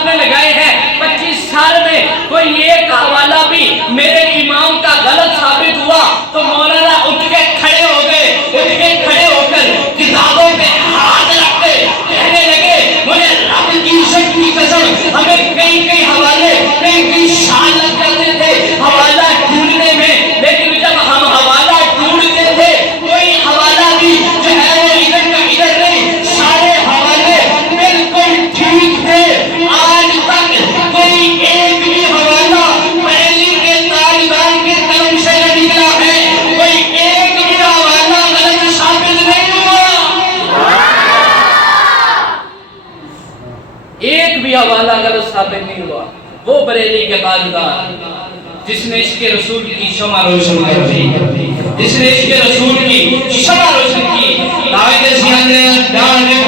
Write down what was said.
آپ نے لگائے ہیں 25 سال میں کوئی ایک حوالہ بھی میرے امام کا غلط ثابت ہوا تو مولانا اٹھ کے کھڑے ہو گئے، اٹھ کے کھڑے ہو کر کتابوں پہ ہاتھ رکھ کے کہنے لگے مجھے رب کی عزت کی قسم ہمیں کئی حوالے کئی سال لگ جاتے تھے حوالہ ڈھونڈنے میں، لیکن جب ہم حوالہ ڈھونڈتے تھے کوئی حوالہ بھی جو ہے وہ ادھر کا ادھر نہیں، سارے حوالے بالکل ٹھیک تھے۔ آج تک کوئی ایک بھی حوالہ پہلی کے طالبان کے قلم سے نہ نکلا ہے، کوئی ایک بھی حوالہ غلط ثابت نہیں ہوا، ایک بھی حوالہ غلط ثابت نہیں ہوا۔ وہ بریلی کے تاجدار جس نے عشق رسول کی شمع روشن کر دی، جس نے عشق رسول کی شمع روشن کی، دعوت سیانے ڈالے